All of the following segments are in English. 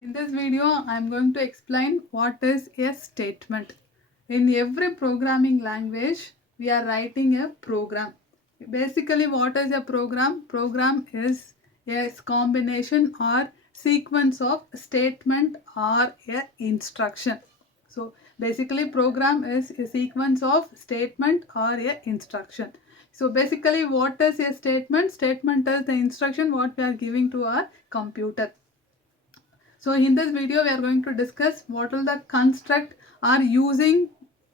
In this video, I am going to explain what is a statement. In every programming language, we are writing a program. Basically, what is a program? Program is a combination or sequence of statement or a instruction. So basically, program is a sequence of statement or a instruction. So basically, what is a statement? Statement is the instruction what we are giving to our computer. So in this video we are going to discuss what will the construct or using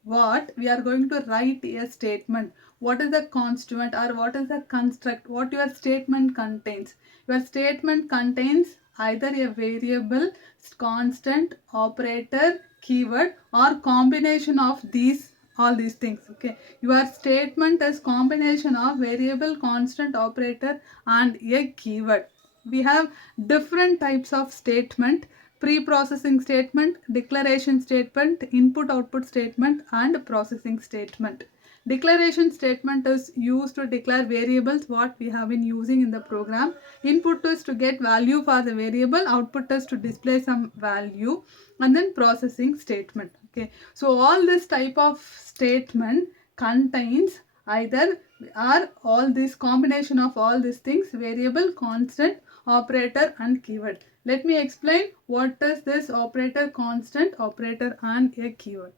what we are going to write a statement. What is the constituent or what is the construct, what your statement contains. Your statement contains either a variable, constant, operator, keyword or combination of these all these things. Okay, your statement is combination of variable, constant, operator and a keyword. We have different types of statement: pre-processing statement, declaration statement, input output statement and processing statement. Declaration statement is used to declare variables what we have been using in the program. Input is to get value for the variable, output is to display some value, and then processing statement. Okay, so all this type of statement contains either or all this combination of all these things: variable, constant, operator and keyword. Let me explain what is this operator, constant, operator and a keyword.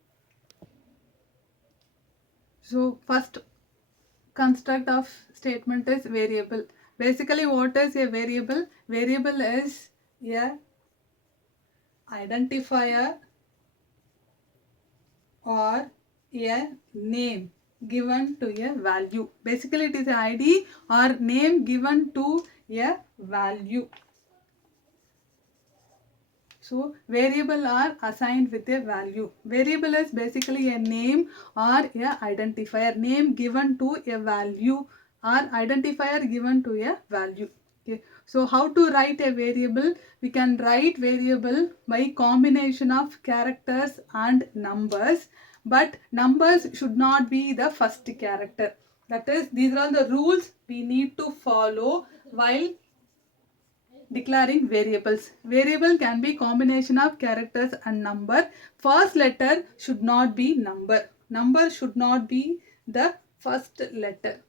So first construct of statement is variable. Basically what is a variable? Variable is a identifier or a name given to a value. Basically it is a ID or name given to a value. So variable are assigned with a value. Variable is basically a name or a identifier, name given to a value or identifier given to a value. Okay. So how to write a variable? We can write variable by combination of characters and numbers, but numbers should not be the first character. That is, these are the rules we need to follow while declaring variables. Variable can be combination of characters and number. First letter should not be number. Number should not be the first letter.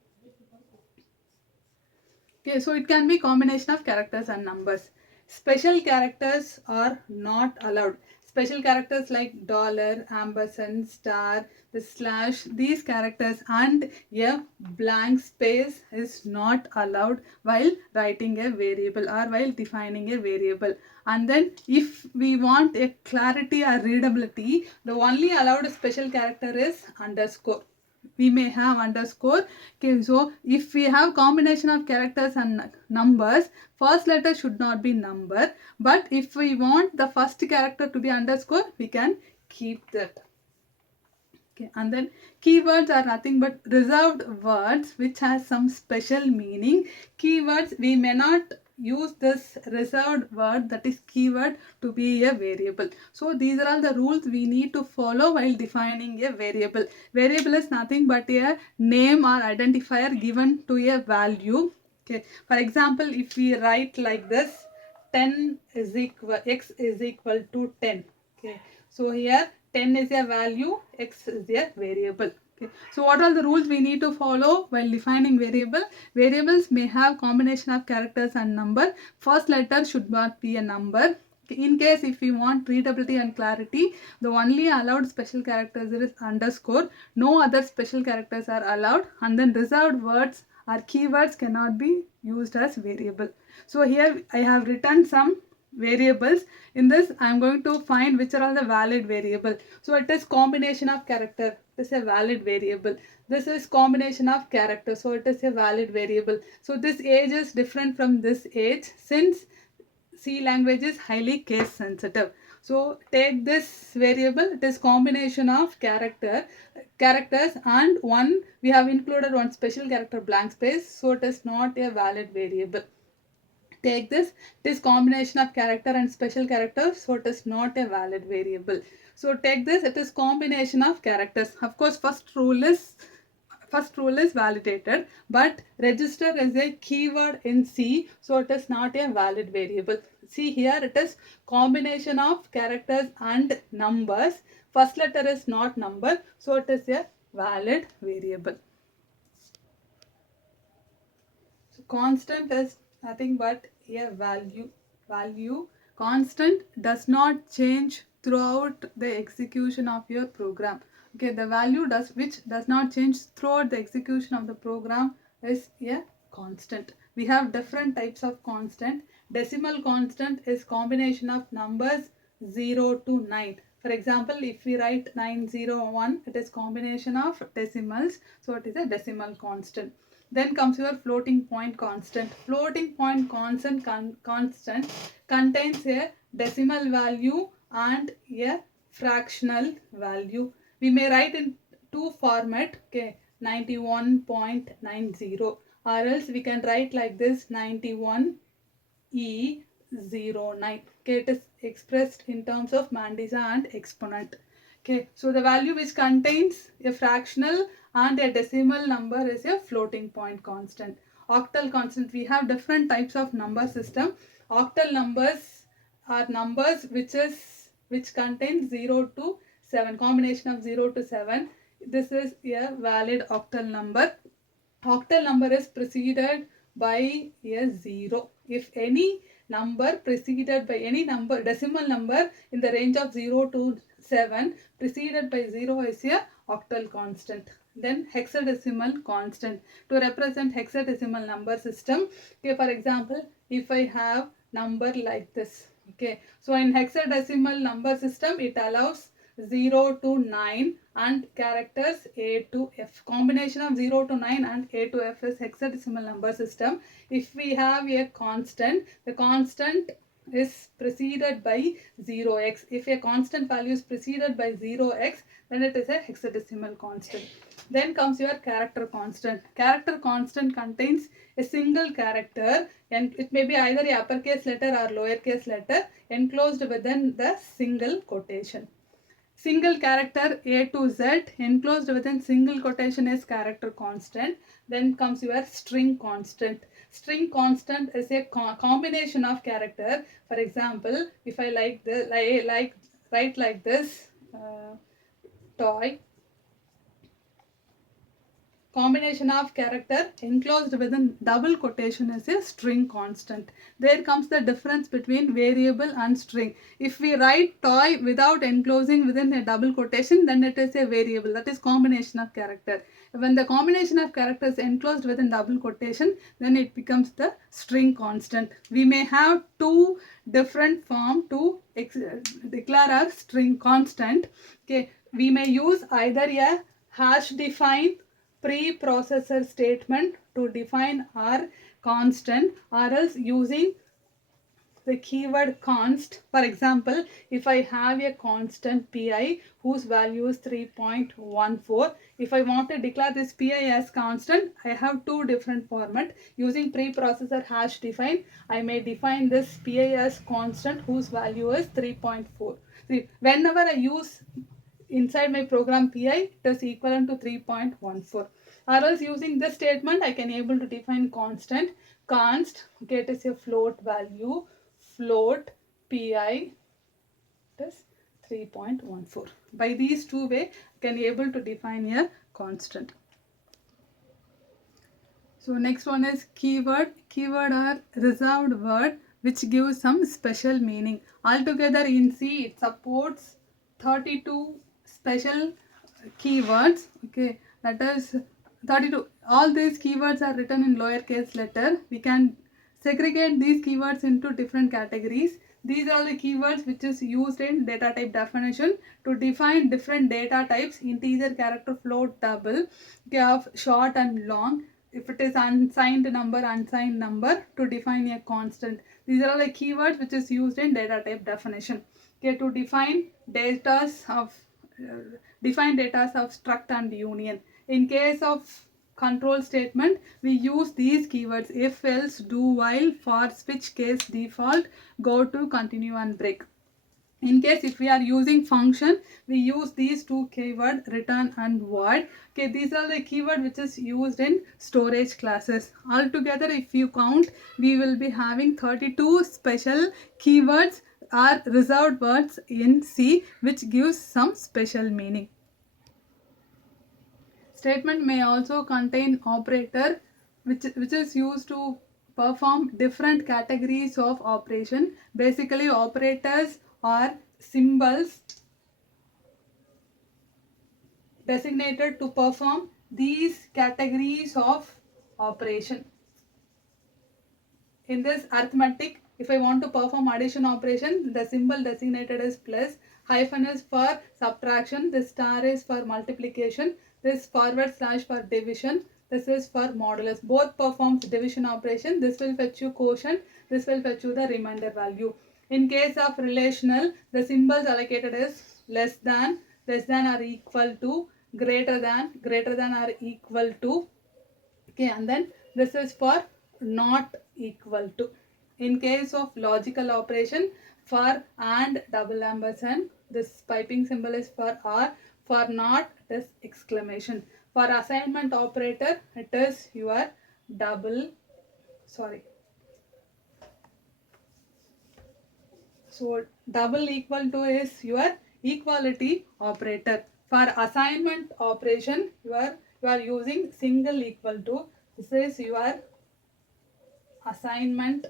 Okay, so it can be combination of characters and numbers. Special characters are not allowed. Special characters like dollar, ampersand, star, the slash, these characters and a blank space is not allowed while writing a variable or while defining a variable. And then if we want a clarity or readability, the only allowed special character is underscore. We may have underscore. Okay, so if we have combination of characters and numbers, first letter should not be number, but if we want the first character to be underscore, we can keep that. Okay, and then keywords are nothing but reserved words which has some special meaning. Keywords, we may not use this reserved word, that is keyword, to be a variable. So these are all the rules we need to follow while defining a variable. Variable is nothing but a name or identifier given to a value. Okay, for example, if we write like this, 10 is equal, x is equal to 10. Okay, so here 10 is a value, x is a variable. Okay. So what are the rules we need to follow while defining variable? Variables may have combination of characters and number. First letter should not be a number. In case if we want readability and clarity, the only allowed special characters is underscore. No other special characters are allowed, and then reserved words or keywords cannot be used as variable. So here I have written some variables. In this I am going to find which are all the valid variable. So it is combination of character, this is a valid variable. This is combination of character, so it is a valid variable. So this age is different from this age since C language is highly case sensitive. So take this variable, it is combination of characters and one we have included one special character blank space, so it is not a valid variable. Take this, it is combination of character and special character, so it is not a valid variable. So take this, it is combination of characters. Of course first rule is validated, but register is a keyword in C, so it is not a valid variable. See here, it is combination of characters and numbers. First letter is not number, so it is a valid variable. So constant is nothing but a value. Constant does not change throughout the execution of your program. Okay, the value which does not change throughout the execution of the program is a constant. We have different types of constant. Decimal constant is combination of numbers 0 to 9. For example, if we write 901, it is combination of decimals, so it is a decimal constant. Then comes your floating point constant. Floating point constant contains a decimal value and a fractional value. We may write in two format, okay, 91.90, or else we can write like this 91E09. Okay, it is expressed in terms of Mandisa and exponent. Okay, so the value which contains a fractional and a decimal number is a floating point constant. Octal constant, we have different types of number system. Octal numbers are numbers which contain 0 to 7, combination of 0 to 7. This is a valid octal number. Octal number is preceded by a 0. If any number preceded by any number, decimal number in the range of 0 to 7 preceded by 0 is a octal constant. Then hexadecimal constant, to represent hexadecimal number system. Okay, for example, if I have number like this, okay, so in hexadecimal number system it allows 0 to 9 and characters A to F. Combination of 0 to 9 and A to F is hexadecimal number system. If we have a constant, the constant is preceded by 0x. If a constant value is preceded by 0x, then it is a hexadecimal constant. Then comes your character constant. Character constant contains a single character, and it may be either a uppercase letter or lowercase letter enclosed within the single quotation. Single character A to Z enclosed within single quotation is character constant. Then comes your string constant. String constant is a combination of character. For example, if I write like this, toy, combination of character enclosed within double quotation is a string constant. There comes the difference between variable and string. If we write toy without enclosing within a double quotation, then it is a variable, that is combination of character. When the combination of characters enclosed within double quotation, then it becomes the string constant. We may have two different forms to declare our string constant. Okay, we may use either a hash define preprocessor statement to define our constant, or else using the keyword const. For example, if I have a constant pi whose value is 3.14, if I want to declare this pi as constant, I have two different format. Using preprocessor hash define, I may define this pi as constant whose value is 3.4. Whenever I use inside my program pi, it is equivalent to 3.14. Or else using this statement, I can able to define constant. Const, okay, it is a float value. Float pi, it is 3.14. By these two ways, I can able to define a constant. So next one is keyword. Keyword are reserved word which gives some special meaning. Altogether in C, it supports 32 special keywords. Okay, that is 32. All these keywords are written in lowercase letter. We can segregate these keywords into different categories. These are the keywords which is used in data type definition to define different data types: integer, character, float, double, okay, of short and long. If it is unsigned number, to define a constant. These are all the keywords which is used in data type definition. Okay, to define data of struct and union. In case of control statement, we use these keywords: if, else, do, while, for, switch, case, default, go to, continue and break. In case if we are using function, we use these two keyword, return and void. Okay, these are the keyword which is used in storage classes. Altogether, if you count, we will be having 32 special keywords or reserved words in C, which gives some special meaning. Statement may also contain operator which is used to perform different categories of operation. Basically, operators are symbols designated to perform these categories of operation. In this arithmetic, if I want to perform addition operation, the symbol designated as plus, hyphen is for subtraction, this star is for multiplication, this forward slash for division, this is for modulus. Both performs division operation. This will fetch you quotient, this will fetch you the remainder value. In case of relational, the symbols allocated is less than or equal to, greater than or equal to. Okay, and then this is for not equal to. In case of logical operation, for and double ampersand, this piping symbol is for or, for not it is exclamation. For assignment operator, it is your double, sorry. So double equal to is your equality operator. For assignment operation, you are using single equal to. This is your assignment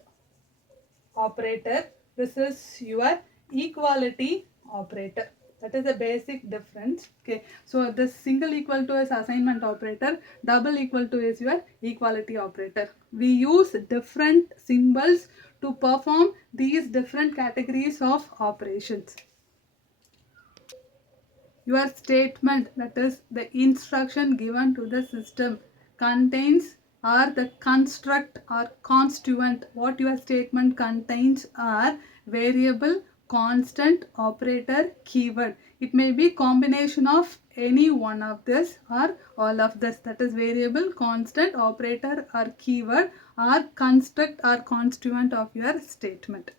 operator. This is your equality operator. That is the basic difference. Okay, so this single equal to is assignment operator, double equal to is your equality operator. We use different symbols to perform these different categories of operations. Your statement, that is the instruction given to the system, contains or the construct or constituent. What your statement contains are variable, constant, operator, keyword. It may be combination of any one of this or all of this. That is variable, constant, operator or keyword or construct or constituent of your statement.